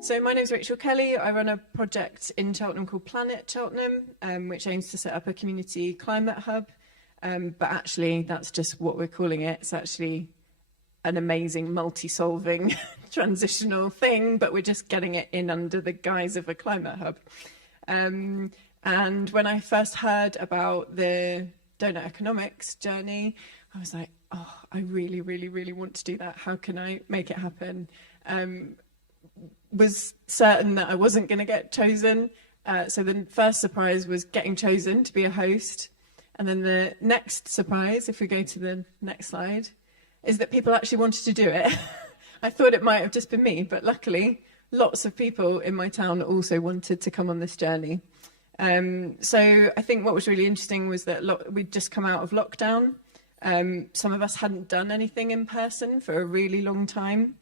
So my name is Raechel Kelly. I run a project in Cheltenham called Planet Cheltenham, which aims to set up a community climate hub. But actually, that's just what we're calling it. It's actually an amazing multi-solving transitional thing, but we're just getting it in under the guise of a climate hub. And when I first heard about the Doughnut Economics journey, I was like, oh, I really, really, really want to do that. How can I make it happen? Was certain that I wasn't going to get chosen. So the first surprise was getting chosen to be a host. And then the next surprise, if we go to the next slide, is that people actually wanted to do it. I thought it might have just been me, but luckily lots of people in my town also wanted to come on this journey. So I think what was really interesting was that we'd just come out of lockdown. Some of us hadn't done anything in person for a really long time.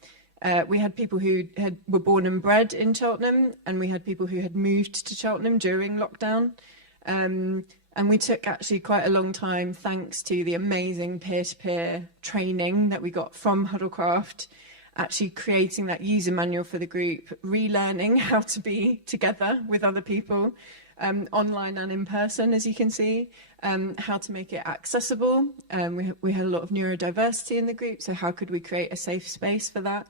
We had people who were born and bred in Cheltenham, and we had people who had moved to Cheltenham during lockdown. And we took actually quite a long time, thanks to the amazing peer-to-peer training that we got from Huddlecraft, actually creating that user manual for the group, relearning how to be together with other people, online and in person, as you can see, how to make it accessible. We had a lot of neurodiversity in the group, so how could we create a safe space for that?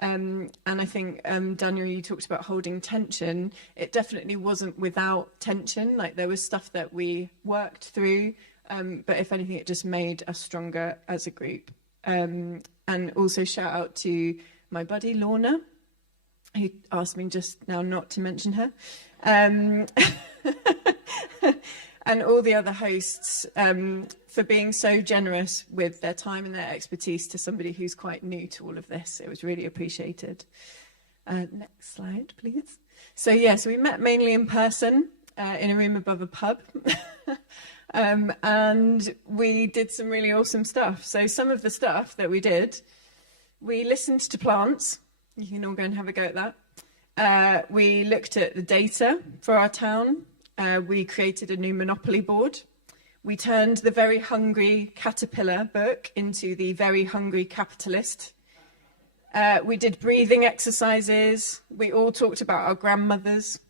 And I think, Daniel, you talked about holding tension. It definitely wasn't without tension. Like, there was stuff that we worked through, but if anything, it just made us stronger as a group. And also shout out to my buddy Lorna, who asked me just now not to mention her. And all the other hosts for being so generous with their time and their expertise to somebody who's quite new to all of this. It was really appreciated. Next slide, please. So we met mainly in person in a room above a pub. And we did some really awesome stuff. So some of the stuff that we did, we listened to plants. You can all go and have a go at that. We looked at the data for our town. We created a new Monopoly board. We turned the Very Hungry Caterpillar book into the Very Hungry Capitalist. We did breathing exercises. We all talked about our grandmothers.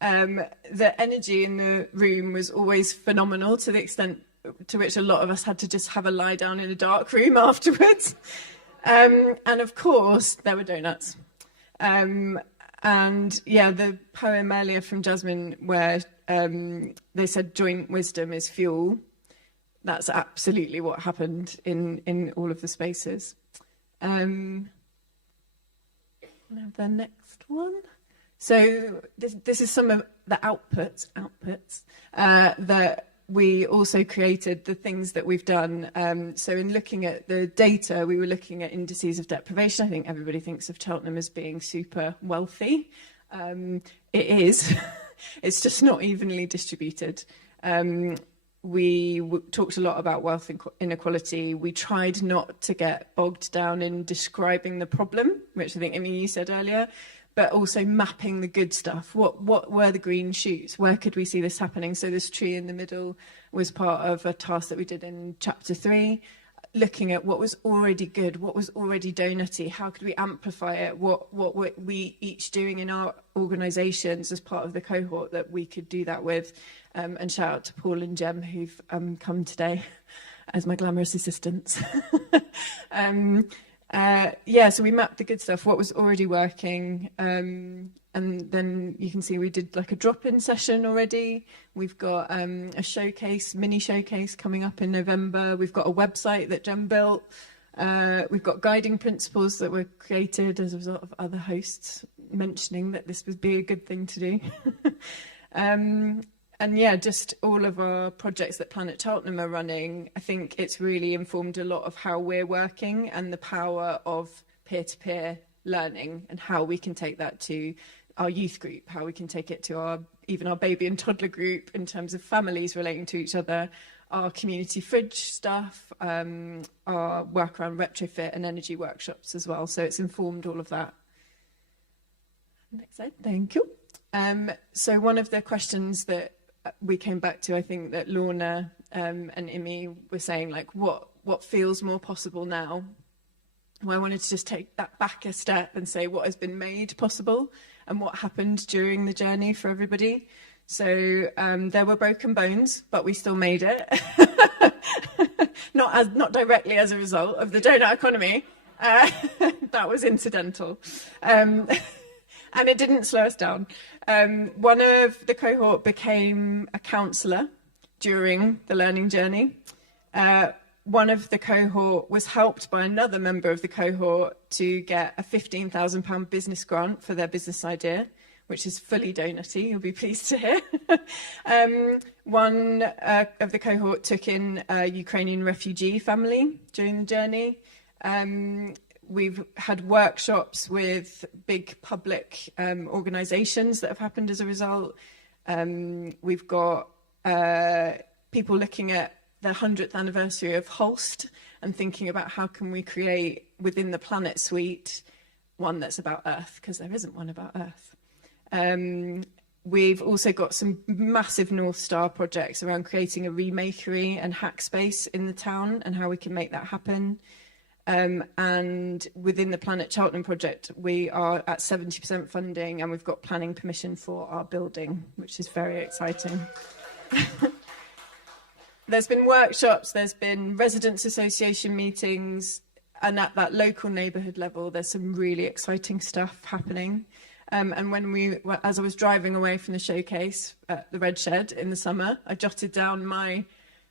The energy in the room was always phenomenal, to the extent to which a lot of us had to just have a lie down in a dark room afterwards. And of course, there were donuts. And yeah, the poem earlier from Jasmine where they said joint wisdom is fuel. That's absolutely what happened in all of the spaces. Now the next one. So this is some of the outputs that we also created, the things that we've done. So in looking at the data, we were looking at indices of deprivation. I think everybody thinks of Cheltenham as being super wealthy. It is. It's just not evenly distributed. We talked a lot about wealth inequality. We tried not to get bogged down in describing the problem, which I think, Amy, you said earlier, but also mapping the good stuff. What were the green shoots? Where could we see this happening? So this tree in the middle was part of a task that we did in chapter 3, looking at what was already good, what was already doughnutty, how could we amplify it, what were we each doing in our organisations as part of the cohort that we could do that with. And shout out to Paul and Jem, who've come today as my glamorous assistants. So we mapped the good stuff, what was already working, and then you can see we did like a drop-in session already. We've got a mini showcase coming up in November. We've got a website that Jem built. We've got guiding principles that were created as a result of other hosts mentioning that this would be a good thing to do. And yeah, just all of our projects that Planet Cheltenham are running, I think it's really informed a lot of how we're working and the power of peer-to-peer learning and how we can take that to our youth group, how we can take it to even our baby and toddler group in terms of families relating to each other, our community fridge stuff, our work around retrofit and energy workshops as well. So it's informed all of that. Next slide, thank you. So one of the questions that we came back to, I think that Lorna and Imi were saying, like, what feels more possible now? where I wanted to just take that back a step and say what has been made possible and what happened during the journey for everybody. So there were broken bones, but we still made it. Not directly as a result of the doughnut economy. That was incidental. And it didn't slow us down. One of the cohort became a counsellor during the learning journey. One of the cohort was helped by another member of the cohort to get a £15,000 business grant for their business idea, which is fully doughnutty, you'll be pleased to hear. One of the cohort took in a Ukrainian refugee family during the journey. We've had workshops with big public organisations that have happened as a result. We've got people looking at the 100th anniversary of Holst and thinking about how can we create within the Planet Suite one that's about Earth, because there isn't one about Earth. We've also got some massive North Star projects around creating a remakery and hack space in the town and how we can make that happen. And within the Planet Cheltenham project, we are at 70% funding and we've got planning permission for our building, which is very exciting. There's been workshops, there's been residents association meetings, and at that local neighbourhood level, there's some really exciting stuff happening. And as I was driving away from the showcase at the Red Shed in the summer, I jotted down my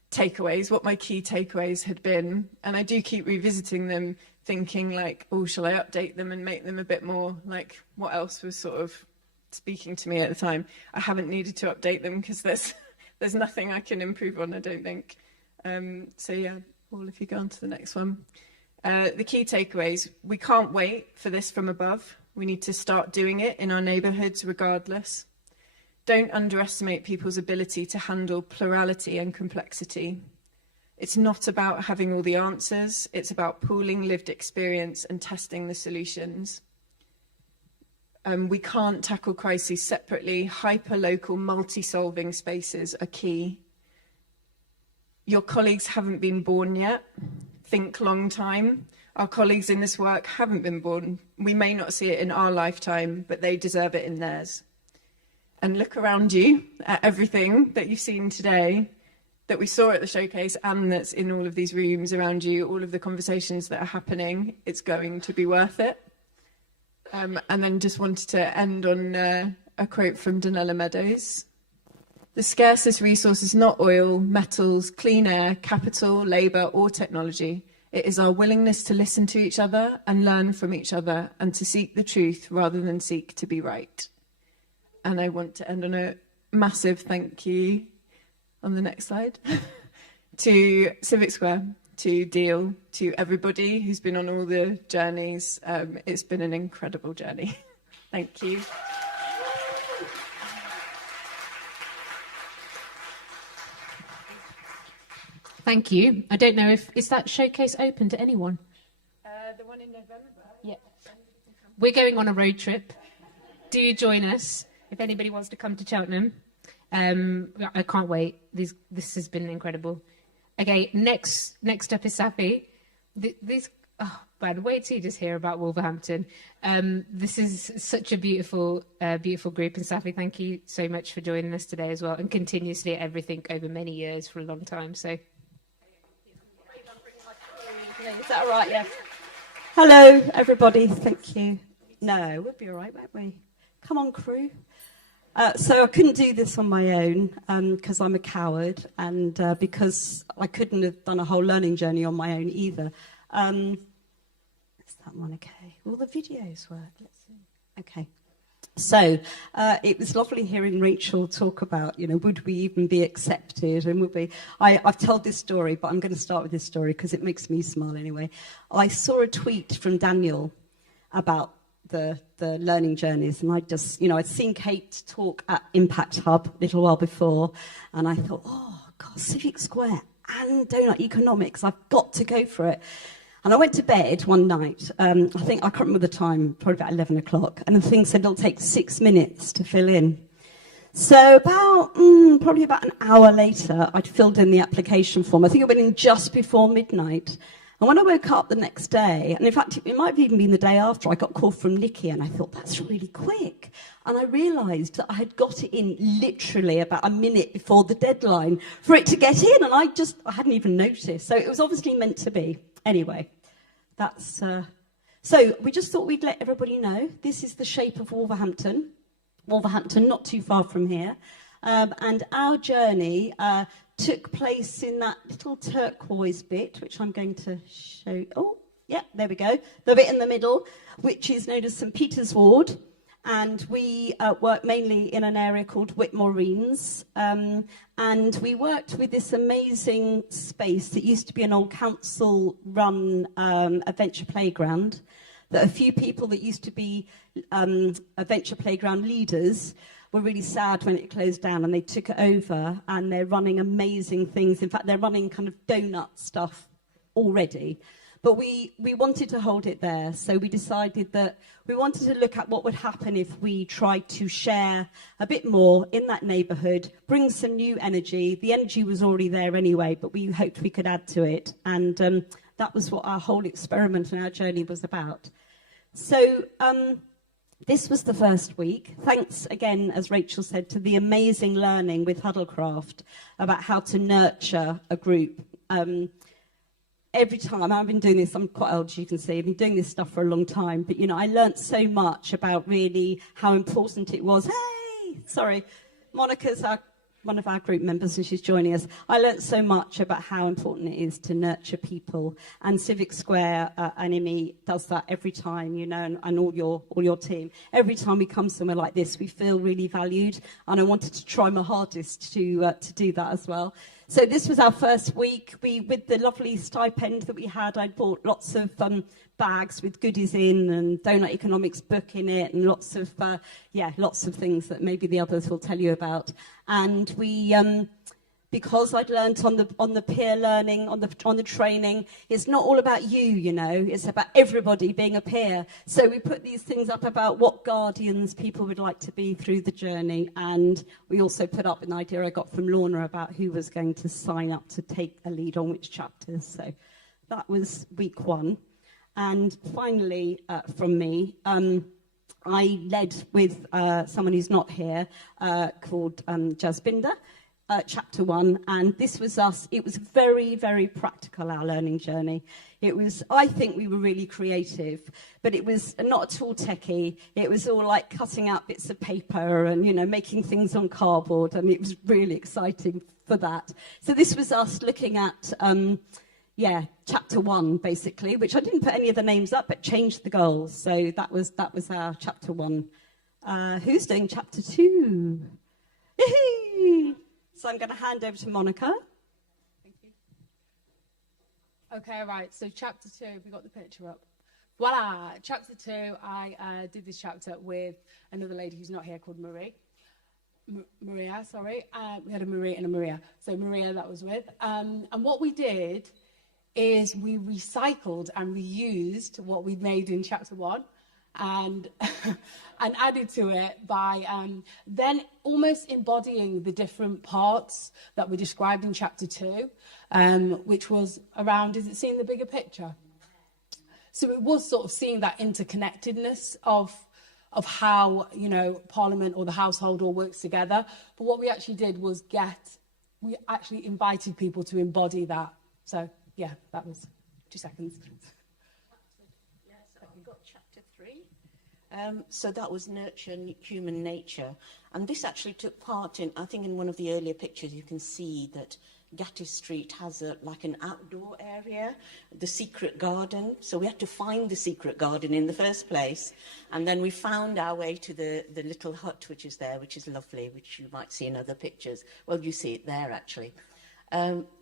takeaways, what my key takeaways had been. And I do keep revisiting them, thinking like, oh, shall I update them and make them a bit more like what else was sort of speaking to me at the time? I haven't needed to update them because there's nothing I can improve on, I don't think. So yeah, Paul, if you go on to the next one. The key takeaways, we can't wait for this from above. We need to start doing it in our neighbourhoods regardless. Don't underestimate people's ability to handle plurality and complexity. It's not about having all the answers. It's about pooling lived experience and testing the solutions. We can't tackle crises separately. Hyper-local, multi-solving spaces are key. Your colleagues haven't been born yet. Think long time. Our colleagues in this work haven't been born. We may not see it in our lifetime, but they deserve it in theirs. And look around you at everything that you've seen today, that we saw at the showcase and that's in all of these rooms around you, all of the conversations that are happening. It's going to be worth it. And then just wanted to end on a quote from Donella Meadows. The scarcest resource is not oil, metals, clean air, capital, labour or technology. It is our willingness to listen to each other and learn from each other and to seek the truth rather than seek to be right. And I want to end on a massive thank you on the next slide to CIVIC Square, to Deal, to everybody who's been on all the journeys. It's been an incredible journey. Thank you. Thank you. I don't know is that showcase open to anyone? The one in November? Yeah. We're going on a road trip. Do join us if anybody wants to come to Cheltenham. I can't wait. This has been incredible. Okay, next up is Saffi. Wait till you just hear about Wolverhampton. This is such a beautiful group. And Saffi, thank you so much for joining us today as well, and continuously at everything over many years for a long time. So. Is that all right? Yeah. Hello, everybody. Thank you. No, we'll be all right, won't we? Come on, crew. So I couldn't do this on my own because I'm a coward and because I couldn't have done a whole learning journey on my own either. Is that one okay? Will the videos work? Let's see. Okay. So it was lovely hearing Raechel talk about, would we even be accepted? And would we? I've told this story, but I'm going to start with this story because it makes me smile anyway. I saw a tweet from Daniel about the learning journeys, and I'd seen Kate talk at Impact Hub a little while before, and I thought, oh God, CIVIC Square and Doughnut Economics, I've got to go for it. And I went to bed one night, I can't remember the time, probably about 11 o'clock, and the thing said it'll take 6 minutes to fill in. So probably about an hour later, I'd filled in the application form. I think it went in just before midnight. And when I woke up the next day, and in fact, it might have even been the day after, I got a call from Nikki, and I thought, that's really quick. And I realised that I had got it in literally about a minute before the deadline for it to get in, and I hadn't even noticed. So it was obviously meant to be. Anyway, that's... So we just thought we'd let everybody know. This is the shape of Wolverhampton. Wolverhampton, not too far from here. And our journey took place in that little turquoise bit, which I'm going to show. Oh, yeah, there we go. The bit in the middle, which is known as St Peter's Ward. And we work mainly in an area called Whitmore Reens. And we worked with this amazing space that used to be an old council-run adventure playground, that a few people that used to be adventure playground leaders were really sad when it closed down, and they took it over, and they're running amazing things. In fact, they're running kind of donut stuff already. But we wanted to hold it there, so we decided that we wanted to look at what would happen if we tried to share a bit more in that neighbourhood, bring some new energy. The energy was already there anyway, but we hoped we could add to it. And that was what our whole experiment and our journey was about. So this was the first week. Thanks again, as Raechel said, to the amazing learning with Huddlecraft about how to nurture a group. Every time, I've been doing this, I'm quite old, as you can see, I've been doing this stuff for a long time, but, you know, I learnt so much about really how important it was. Hey, sorry, Monica's one of our group members, and she's joining us. I learnt so much about how important it is to nurture people, and CIVIC SQUARE and IMI does that every time, you know, and all your team. Every time we come somewhere like this, we feel really valued, and I wanted to try my hardest to do that as well. So this was our first week. With the lovely stipend that we had, I'd bought lots of bags with goodies in, and Doughnut Economics book in it, and lots of things that maybe the others will tell you about. And we, because I'd learnt on the peer learning, on the training, it's not all about you, you know, it's about everybody being a peer. So we put these things up about what guardians people would like to be through the journey, and we also put up an idea I got from Lorna about who was going to sign up to take a lead on which chapters. So that was week one. And finally, from me, I led with someone who's not here, called Jasbinder, chapter one, and this was us. It was very, very practical, our learning journey. It was, I think we were really creative, but it was not at all techie. It was all like cutting out bits of paper and, you know, making things on cardboard, and it was really exciting for that. So this was us looking at, chapter one, basically, which I didn't put any of the names up, but changed the goals. So that was our chapter one. Who's doing chapter two? So I'm going to hand over to Monica. Thank you. Okay, right. So chapter two, we got the picture up. Voila! Chapter two, I did this chapter with another lady who's not here called Maria. We had a Marie and a Maria. So Maria, that was with. And what we did is we recycled and reused what we'd made in chapter one, and and added to it by then almost embodying the different parts that were described in chapter two, which was around, is it seeing the bigger picture? So it was sort of seeing that interconnectedness of how, you know, Parliament or the household all works together. But what we actually did was we actually invited people to embody that. So yeah, that was 2 seconds. Yes, I've got chapter 3. So that was nurture human nature. And this actually took part in, I think in one of the earlier pictures, you can see that Gatty Street has like an outdoor area, the secret garden. So we had to find the secret garden in the first place. And then we found our way to the little hut which is there, which is lovely, which you might see in other pictures. Well, you see it there, actually.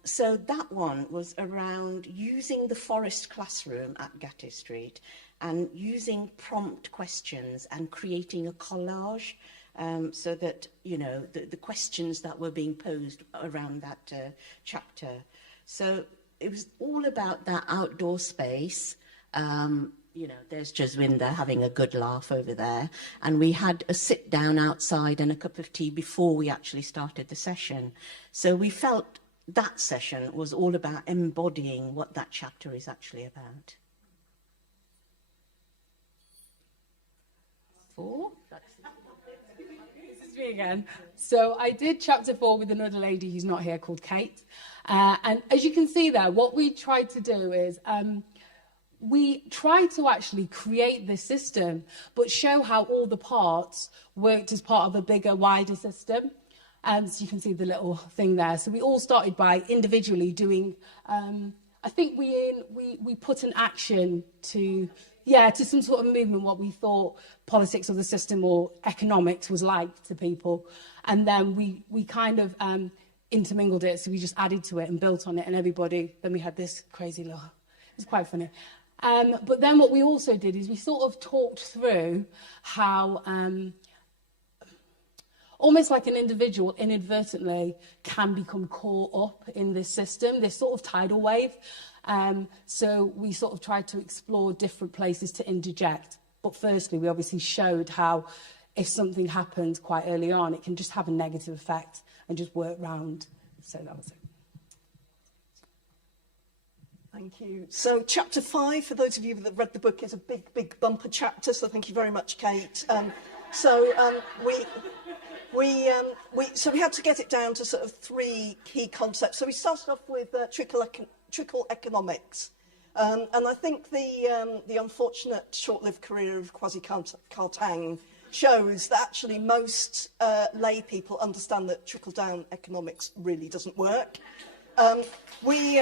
So that one was around using the forest classroom at Gatty Street and using prompt questions and creating a collage, so that, you know, the questions that were being posed around that chapter. So it was all about that outdoor space. You know, there's Jaswinder having a good laugh over there. And we had a sit down outside and a cup of tea before we actually started the session. So we felt that session was all about embodying what that chapter is actually about. 4? This is me again. So I did chapter 4 with another lady who's not here called Kate. And as you can see there, what we tried to do is we tried to actually create this system, but show how all the parts worked as part of a bigger, wider system. And so you can see the little thing there. So we all started by individually doing, I think we put an action to some sort of movement, what we thought politics of the system or economics was like to people. And then we kind of intermingled it. So we just added to it and built on it. And then we had this crazy little, it was quite funny. But then what we also did is we sort of talked through how almost like an individual inadvertently can become caught up in this system, this sort of tidal wave. So we sort of tried to explore different places to interject. But firstly, we obviously showed how if something happens quite early on, it can just have a negative effect and just work round. So that was it. Thank you. So chapter 5, for those of you that read the book, is a big, big bumper chapter. So thank you very much, Kate. So we had to get it down to sort of 3 key concepts. So we started off with trickle economics. And I think the unfortunate short-lived career of Kwasi Kwarteng shows that actually most lay people understand that trickle-down economics really doesn't work. We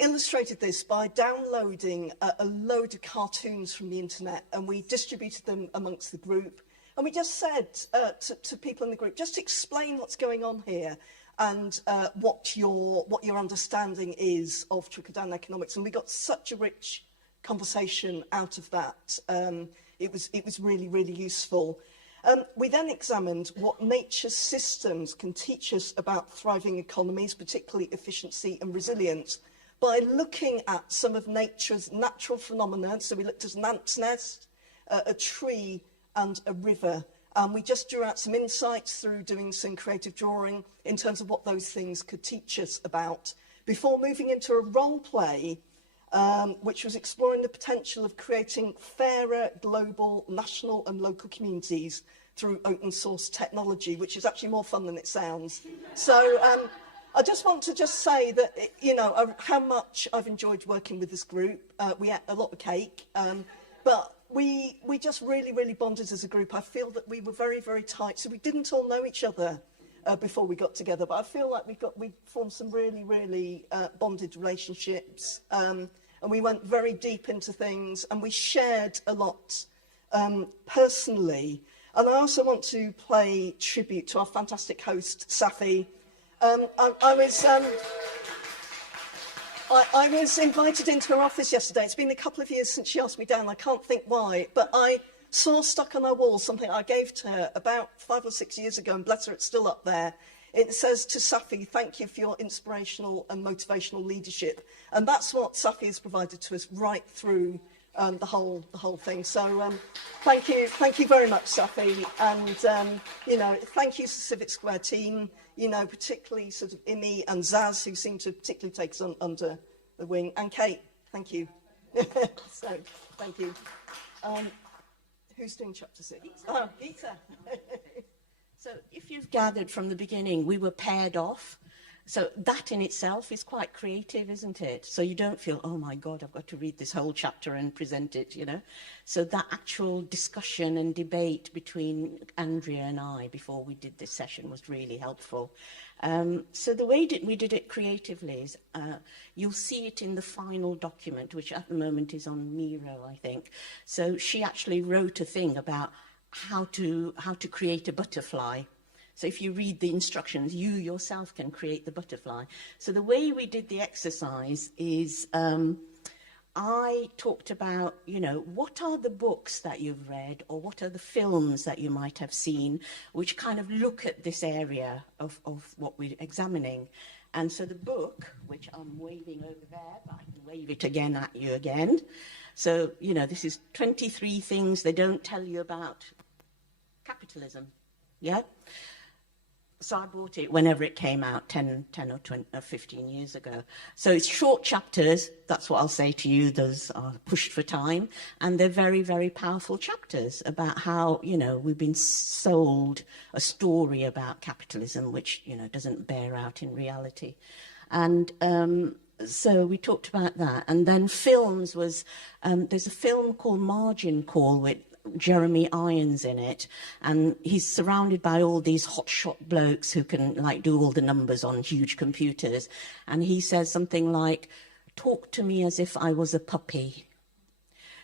illustrated this by downloading a load of cartoons from the internet, and we distributed them amongst the group. And we just said to people in the group, just explain what's going on here and what your understanding is of trickle-down economics. And we got such a rich conversation out of that. It was really, really useful. We then examined what nature's systems can teach us about thriving economies, particularly efficiency and resilience, by looking at some of nature's natural phenomena. So we looked at an ant's nest, a tree and a river. And we just drew out some insights through doing some creative drawing in terms of what those things could teach us about, before moving into a role play, which was exploring the potential of creating fairer global, national and local communities through open source technology, which is actually more fun than it sounds. So I just want to say that, how much I've enjoyed working with this group. We ate a lot of cake, but we just really, really bonded as a group. I feel that we were very, very tight. So we didn't all know each other before we got together, but I feel like we formed some really, really bonded relationships. And we went very deep into things, and we shared a lot personally. And I also want to pay tribute to our fantastic host, Saffi. I was invited into her office yesterday. It's been a couple of years since she asked me down. I can't think why, but I saw stuck on her wall something I gave to her about 5 or 6 years ago, and bless her, it's still up there. It says to Saffi, thank you for your inspirational and motivational leadership. And that's what Saffi has provided to us right through the whole thing. So thank you very much, Saffi. And, thank you to the CIVIC SQUARE team, particularly sort of Imi and Zaz, who seem to particularly take us under the wing. And Kate, thank you. So, thank you. Who's doing chapter 6? Oh, Gita. So if you've gathered from the beginning, we were paired off. So that in itself is quite creative, isn't it? So you don't feel, oh my God, I've got to read this whole chapter and present it, So that actual discussion and debate between Andrea and I before we did this session was really helpful. So the way we did it creatively is, you'll see it in the final document, which at the moment is on Miro, I think. So she actually wrote a thing about how to create a butterfly. So if you read the instructions, you yourself can create the butterfly. So the way we did the exercise is, I talked about, what are the books that you've read, or what are the films that you might have seen, which kind of look at this area of what we're examining. And so the book, which I'm waving over there, but I can wave it again at you again. So, this is 23 things they don't tell you about capitalism. Yeah? So I bought it whenever it came out, 10 or 20, 15 years ago. So it's short chapters. That's what I'll say to you. Those are pushed for time. And they're very, very powerful chapters about how, we've been sold a story about capitalism, which, doesn't bear out in reality. And so we talked about that. And then films was, there's a film called Margin Call with Jeremy Irons in it, and he's surrounded by all these hotshot blokes who can do all the numbers on huge computers, and he says something like, "Talk to me as if I was a puppy."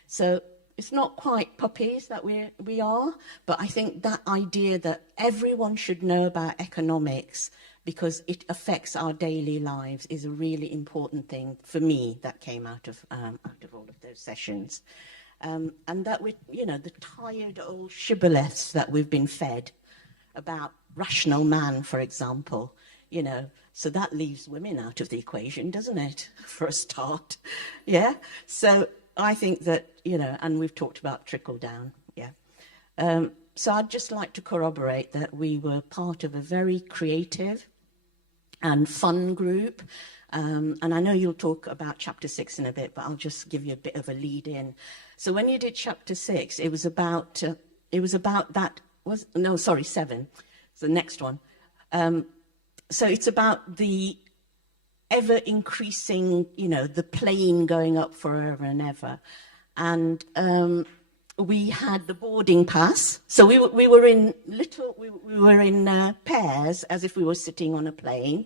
So it's not quite puppies that we are, but I think that idea that everyone should know about economics because it affects our daily lives is a really important thing for me that came out of all of those sessions. And that we, the tired old shibboleths that we've been fed about rational man, for example, so that leaves women out of the equation, doesn't it, for a start? Yeah. So I think that, and we've talked about trickle down. Yeah. So I'd just like to corroborate that we were part of a very creative and fun group. And I know you'll talk about chapter 6 in a bit, but I'll just give you a bit of a lead in. So when you did chapter 6, it was about 7. It's the next one. So it's about the ever increasing, the plane going up forever and ever. And we had the boarding pass. So we were in pairs as if we were sitting on a plane.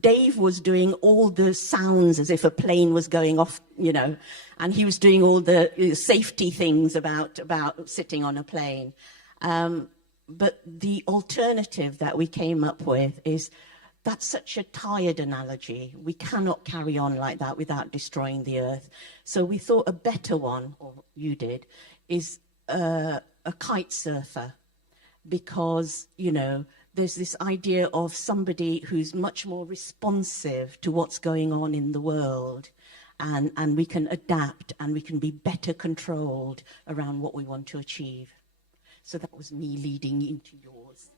Dave was doing all the sounds as if a plane was going off, and he was doing all the safety things about sitting on a plane. But the alternative that we came up with is that's such a tired analogy. We cannot carry on like that without destroying the earth. So we thought a better one, or you did, is a kite surfer, because, there's this idea of somebody who's much more responsive to what's going on in the world, and we can adapt and we can be better controlled around what we want to achieve. So that was me leading into yours.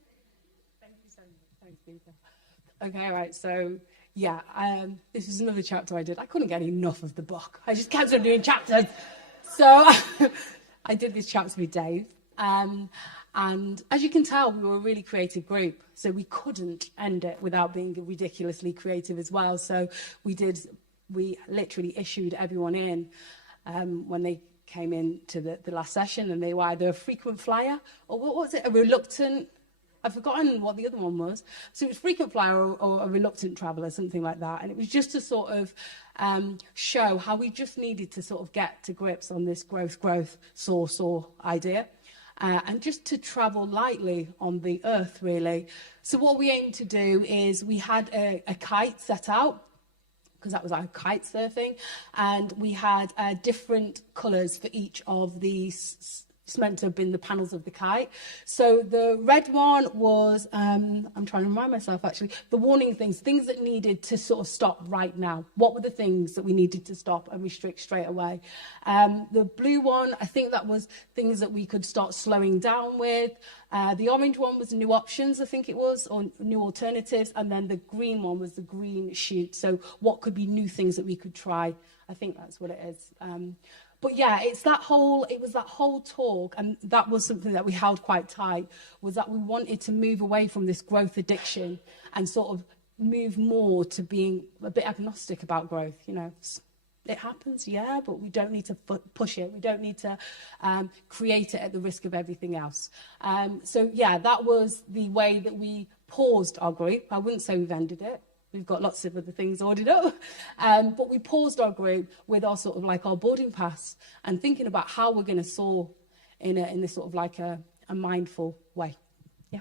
Thank you so much. Thanks, Lisa. Okay, right. So, this is another chapter I did. I couldn't get enough of the book. I just kept on doing chapters. So I did this chapter with Dave. And as you can tell, we were a really creative group, so we couldn't end it without being ridiculously creative as well. So we literally issued everyone in when they came in to the last session, and they were either a frequent flyer or what was it, a reluctant, I've forgotten what the other one was. So it was frequent flyer or a reluctant traveller, something like that. And it was just to sort of show how we just needed to sort of get to grips on this growth, soar idea. And just to travel lightly on the earth, really. So what we aimed to do is we had a kite set out, because that was our kite surfing, and we had different colours for each of these. It's meant to have been the panels of the kite. So the red one was, I'm trying to remind myself actually, the warning things that needed to sort of stop right now. What were the things that we needed to stop and restrict straight away? The blue one, I think that was things that we could start slowing down with. The orange one was new options, I think it was, or new alternatives. And then the green one was the green shoot. So what could be new things that we could try? I think that's what it is. But yeah, it was that whole talk, and that was something that we held quite tight, was that we wanted to move away from this growth addiction and sort of move more to being a bit agnostic about growth. It happens, yeah, but we don't need to push it. We don't need to create it at the risk of everything else. So yeah, that was the way that we paused our group. I wouldn't say we've ended it. We've got lots of other things ordered up. But we paused our group with our sort of like our boarding pass and thinking about how we're going to soar in this sort of like a mindful way. Yeah.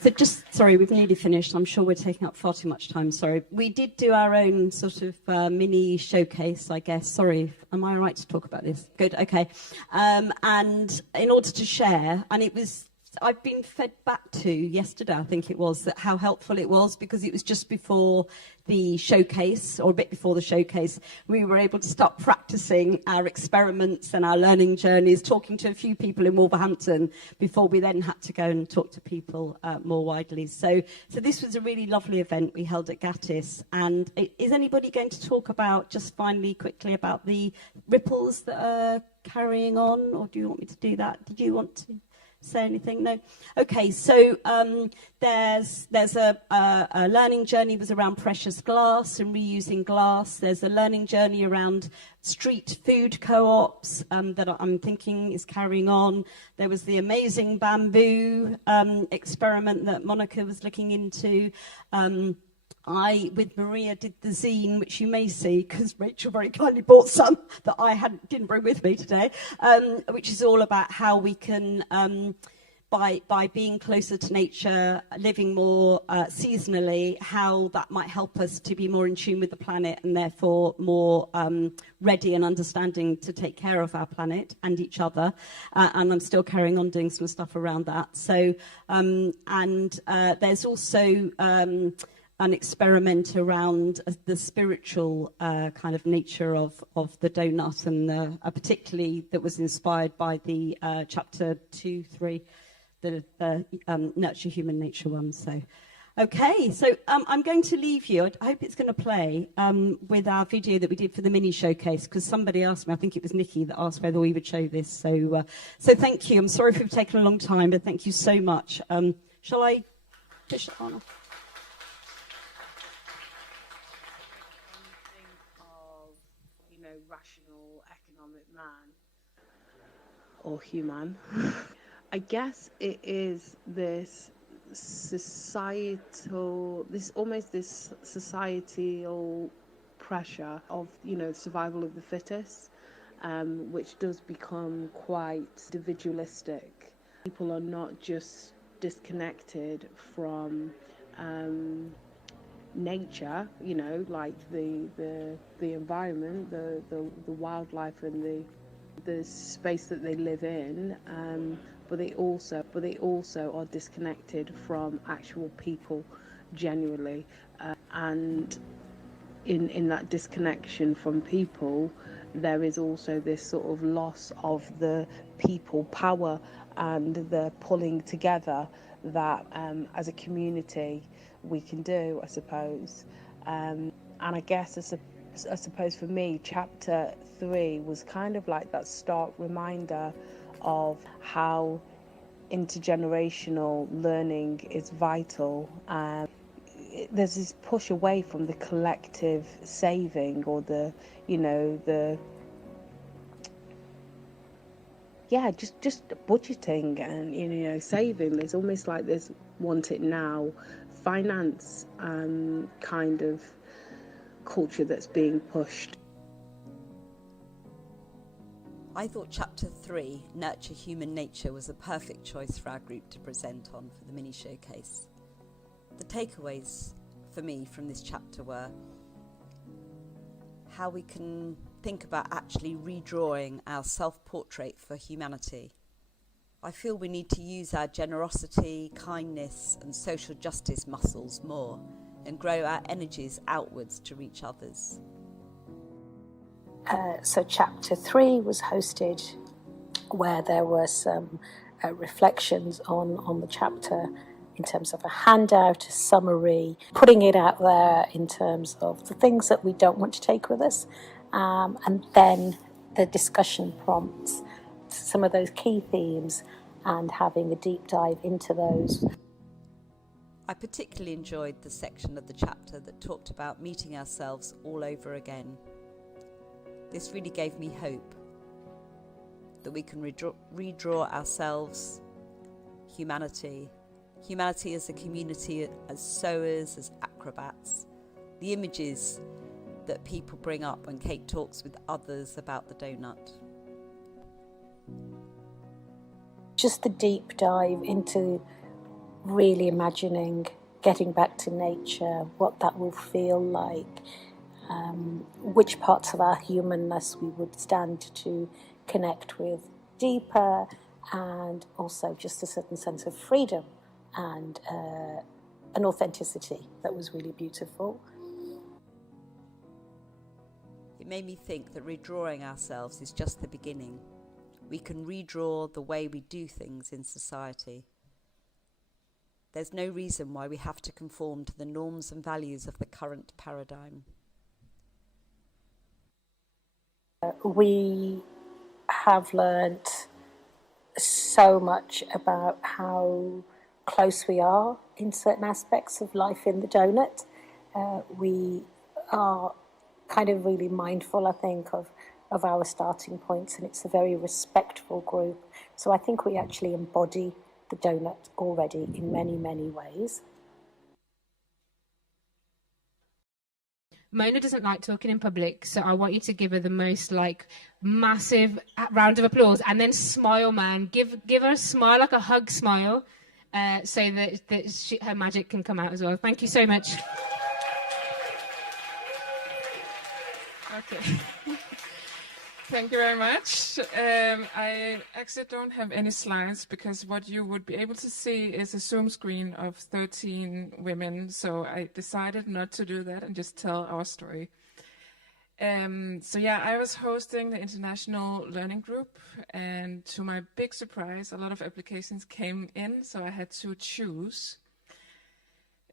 So sorry, we've nearly finished. I'm sure we're taking up far too much time. Sorry. We did do our own sort of mini showcase, I guess. Sorry, am I right to talk about this? Good, okay. And in order to share, and it was I've been fed back to yesterday, I think it was, that how helpful it was, because it was just before the showcase, or a bit before the showcase, we were able to start practicing our experiments and our learning journeys, talking to a few people in Wolverhampton before we then had to go and talk to people more widely. So this was a really lovely event we held at Gattis. And is anybody going to talk about, just finally, quickly, about the ripples that are carrying on, or do you want me to do that? Did you want to say anything? No? Okay, so there's a learning journey was around precious glass and reusing glass. There's a learning journey around street food co-ops that I'm thinking is carrying on. There was the amazing bamboo experiment that Monica was looking into. I, with Maria, did the zine, which you may see, because Raechel very kindly bought some that I didn't bring with me today, which is all about how we can, by being closer to nature, living more seasonally, how that might help us to be more in tune with the planet and therefore more ready and understanding to take care of our planet and each other. And I'm still carrying on doing some stuff around that. So, there's also an experiment around the spiritual kind of nature of the donut, and particularly that was inspired by the chapter 2, 3, the Nurture Human Nature one. So, okay, so I'm going to leave you. I hope it's going to play with our video that we did for the mini showcase, because somebody asked me, I think it was Nikki, that asked whether we would show this. So thank you. I'm sorry if we've taken a long time, but thank you so much. Shall I push it on? Rational economic man or human. I guess it is this societal pressure of, survival of the fittest, which does become quite individualistic. People are not just disconnected from nature, like the environment, the wildlife and the space that they live in, but they also are disconnected from actual people genuinely, and in that disconnection from people, there is also this sort of loss of the people power and the pulling together that as a community we can do, I suppose. And I guess I suppose for me, chapter 3 was kind of like that stark reminder of how intergenerational learning is vital. There's this push away from the collective saving, or just budgeting and saving. There's almost like there's want it now finance kind of culture that's being pushed. I thought chapter 3, Nurture Human Nature, was a perfect choice for our group to present on for the mini showcase. The takeaways for me from this chapter were how we can think about actually redrawing our self-portrait for humanity. I feel we need to use our generosity, kindness and social justice muscles more and grow our energies outwards to reach others. So chapter 3 was hosted, where there were some reflections on the chapter in terms of a handout, a summary, putting it out there in terms of the things that we don't want to take with us, and then the discussion prompts, some of those key themes, and having a deep dive into those. I particularly enjoyed the section of the chapter that talked about meeting ourselves all over again. This really gave me hope that we can redraw ourselves, humanity as a community, as sewers, as acrobats. The images that people bring up when Kate talks with others about the donut. Just the deep dive into really imagining getting back to nature, what that will feel like, which parts of our humanness we would stand to connect with deeper, and also just a certain sense of freedom and an authenticity that was really beautiful. It made me think that redrawing ourselves is just the beginning. We can redraw the way we do things in society. There's no reason why we have to conform to the norms and values of the current paradigm. We have learnt so much about how close we are in certain aspects of life in the Doughnut. We are kind of really mindful, I think, of our starting points, and it's a very respectful group. So I think we actually embody the Doughnut already in many, many ways. Mona doesn't like talking in public, so I want you to give her the most massive round of applause, and then smile, man. Give her a smile, like a hug smile, so that her magic can come out as well. Thank you so much. Okay. Thank you very much. I actually don't have any slides because what you would be able to see is a Zoom screen of 13 women. So I decided not to do that and just tell our story. I was hosting the International Learning Group, and to my big surprise, a lot of applications came in, so I had to choose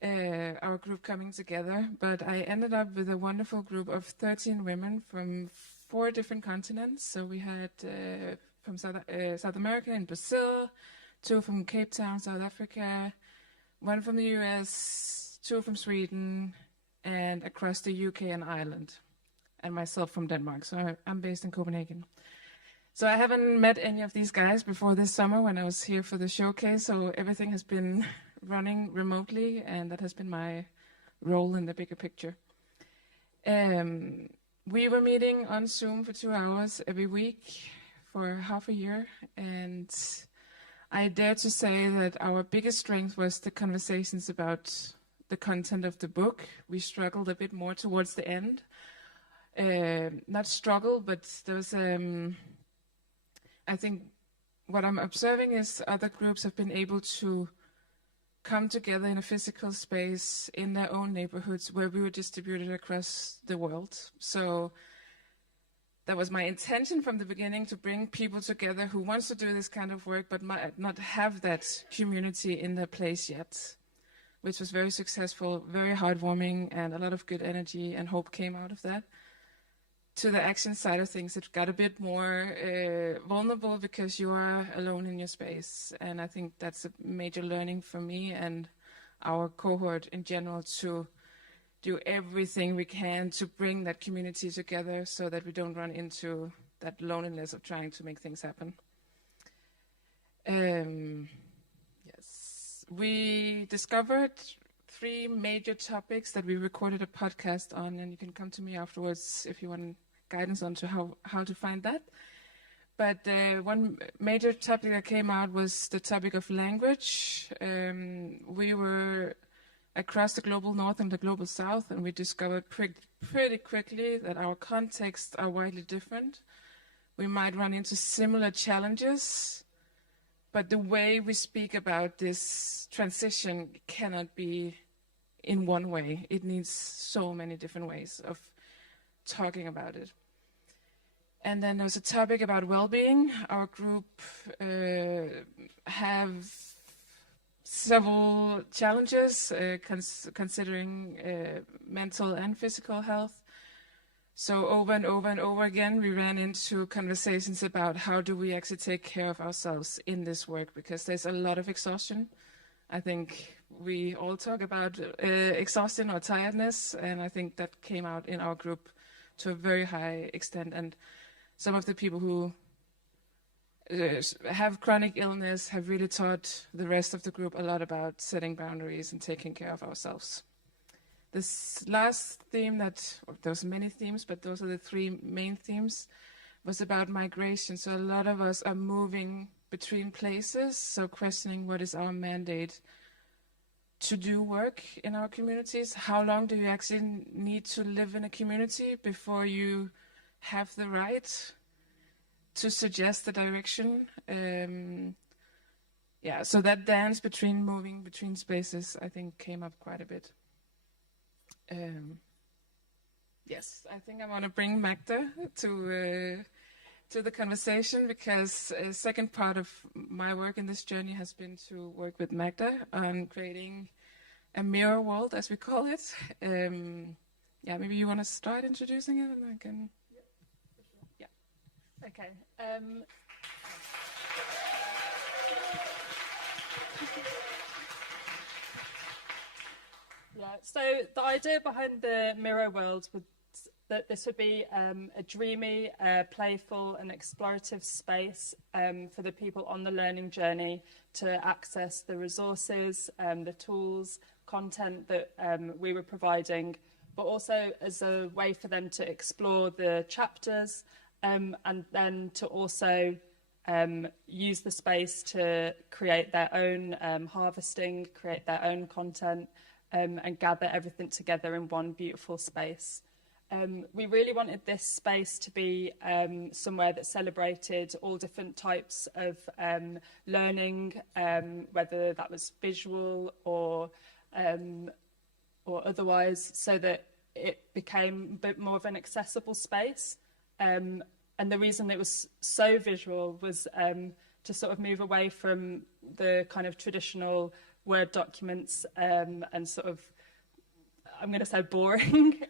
our group coming together. But I ended up with a wonderful group of 13 women from 4 different continents. So we had from South America and Brazil, 2 from Cape Town, South Africa, 1 from the US, 2 from Sweden, and across the UK and Ireland, and myself from Denmark. So I'm based in Copenhagen. So I haven't met any of these guys before this summer when I was here for the showcase. So everything has been running remotely, and that has been my role in the bigger picture. We were meeting on Zoom for 2 hours every week for half a year, and I dare to say that our biggest strength was the conversations about the content of the book. We struggled a bit more towards the end. Not struggle, but there was, I think what I'm observing is other groups have been able to come together in a physical space in their own neighborhoods where we were distributed across the world. So that was my intention from the beginning, to bring people together who wants to do this kind of work but might not have that community in their place yet, which was very successful, very heartwarming, and a lot of good energy and hope came out of that. To the action side of things, it got a bit more vulnerable because you are alone in your space. And I think that's a major learning for me and our cohort in general, to do everything we can to bring that community together so that we don't run into that loneliness of trying to make things happen. Yes, we discovered 3 major topics that we recorded a podcast on, and you can come to me afterwards if you want guidance on to how to find that. But one major topic that came out was the topic of language. We were across the global north and the global south, and we discovered pretty quickly that our contexts are widely different. We might run into similar challenges, but the way we speak about this transition cannot be in one way. It needs so many different ways of talking about it. And then there's a topic about well-being. Our group have several challenges considering mental and physical health. So over and over and over again, we ran into conversations about how do we actually take care of ourselves in this work, because there's a lot of exhaustion. I think we all talk about exhaustion or tiredness, and I think that came out in our group to a very high extent. And some of the people who have chronic illness have really taught the rest of the group a lot about setting boundaries and taking care of ourselves. This last theme there's many themes, but those are the 3 main themes, was about migration. So a lot of us are moving between places, so questioning what is our mandate to do work in our communities. How long do you actually need to live in a community before you have the right to suggest the direction. Yeah, so that dance between moving between spaces, I think, came up quite a bit. Yes, I think I want to bring Magda to the conversation, because a second part of my work in this journey has been to work with Magda on creating a mirror world, as we call it. Yeah, maybe you want to start introducing it, and I can. Yeah. Okay. Yeah. So the idea behind the mirror world was that this would be a dreamy, playful and explorative space for the people on the learning journey to access the resources, the tools, content that we were providing, but also as a way for them to explore the chapters and then to also use the space to create their own harvesting, create their own content, and gather everything together in one beautiful space. We really wanted this space to be somewhere that celebrated all different types of learning, whether that was visual or otherwise, so that it became a bit more of an accessible space. And the reason it was so visual was to sort of move away from the kind of traditional Word documents and sort of, I'm going to say, boring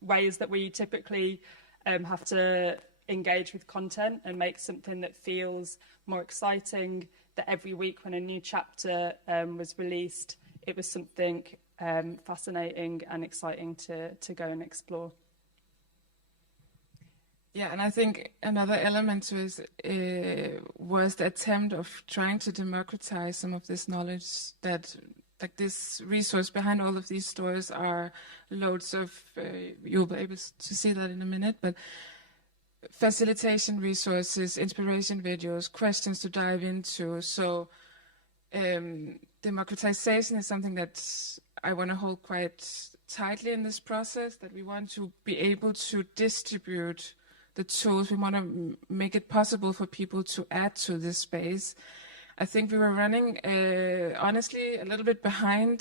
ways that we typically have to engage with content, and make something that feels more exciting, that every week when a new chapter was released, it was something fascinating and exciting to go and explore. Yeah, and I think another element to it was the attempt of trying to democratize some of this knowledge, that like this resource behind all of these stores are loads of, you'll be able to see that in a minute, but facilitation resources, inspiration videos, questions to dive into. So democratization is something that I want to hold quite tightly in this process, that we want to be able to distribute the tools. We want to make it possible for people to add to this space. I think we were running, honestly, a little bit behind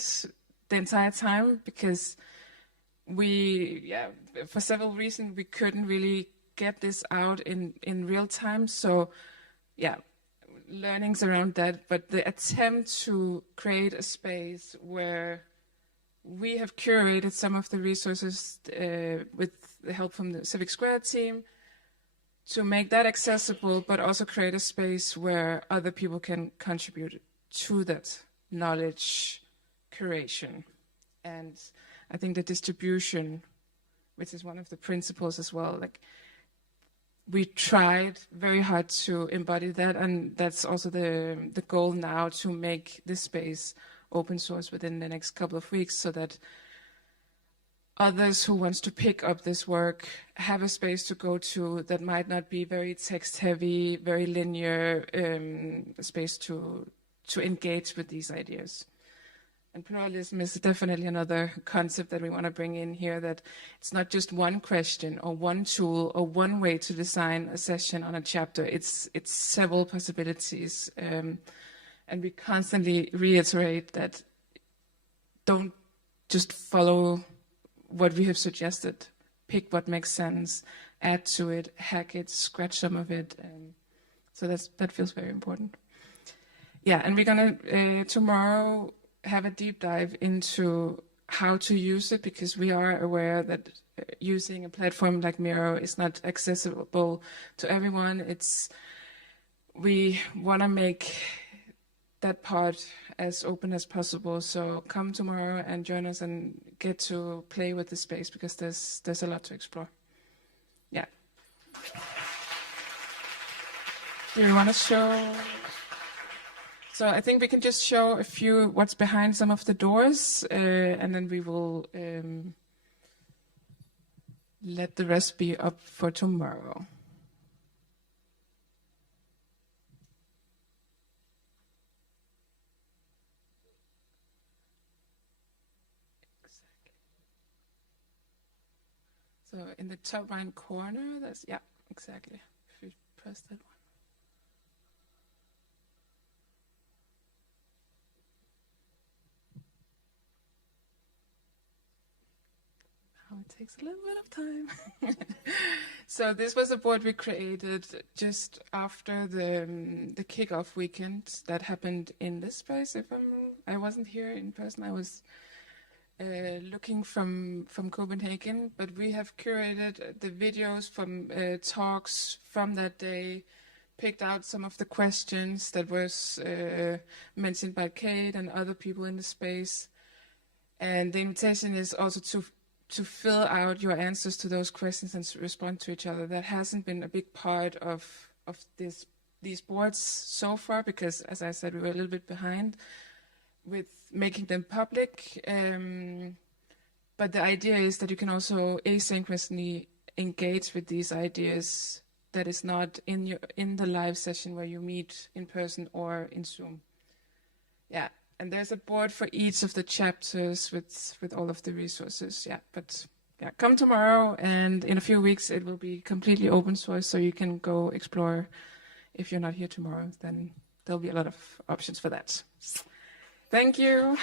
the entire time, because for several reasons, we couldn't really get this out in real time. So, yeah, learnings around that. But the attempt to create a space where we have curated some of the resources with the help from the CIVIC SQUARE team, to make that accessible, but also create a space where other people can contribute to that knowledge curation. And I think the distribution, which is one of the principles as well, like we tried very hard to embody that, and that's also the goal now, to make this space open source within the next couple of weeks, so that others who wants to pick up this work have a space to go to that might not be very text heavy, very linear, space to engage with these ideas. And pluralism is definitely another concept that we want to bring in here, that it's not just one question or one tool or one way to design a session on a chapter. It's several possibilities. And we constantly reiterate that don't just follow what we have suggested. Pick what makes sense, add to it, hack it, scratch some of it. So that feels very important. Yeah, and we're going to tomorrow have a deep dive into how to use it, because we are aware that using a platform like Miro is not accessible to everyone. We want to make that part as open as possible. So come tomorrow and join us and get to play with the space, because there's a lot to explore. Yeah. Do you want to show? So I think we can just show a few what's behind some of the doors, and then we will let the rest be up for tomorrow. So in the top right corner, yeah. exactly. If you press that one. It takes a little bit of time. So this was a board we created just after the kickoff weekend that happened in this place. I wasn't here in person. I was looking from Copenhagen, but we have curated the videos from talks from that day, picked out some of the questions that was mentioned by Kate and other people in the space. And the invitation is also to fill out your answers to those questions and respond to each other. That hasn't been a big part of these boards so far because, as I said, we were a little bit behind with making them public. But the idea is that you can also asynchronously engage with these ideas that is not in the live session where you meet in person or in Zoom. Yeah. And there's a board for each of the chapters with all of the resources. Yeah, but yeah, come tomorrow, and in a few weeks it will be completely open source, so you can go explore. If you're not here tomorrow, then there'll be a lot of options for that. Thank you.